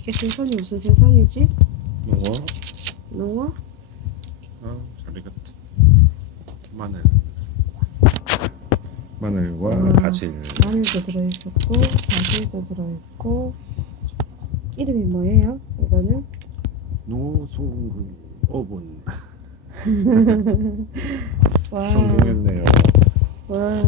이게 생선이 무슨 생선이지? 농어? 농어? 잘 익었다. 마늘과 와, 바질. 마늘도 들어있었고 바질도 들어있고. 이름이 뭐예요? 이거는? 노소르 오븐. 와, 성공했네요. 와.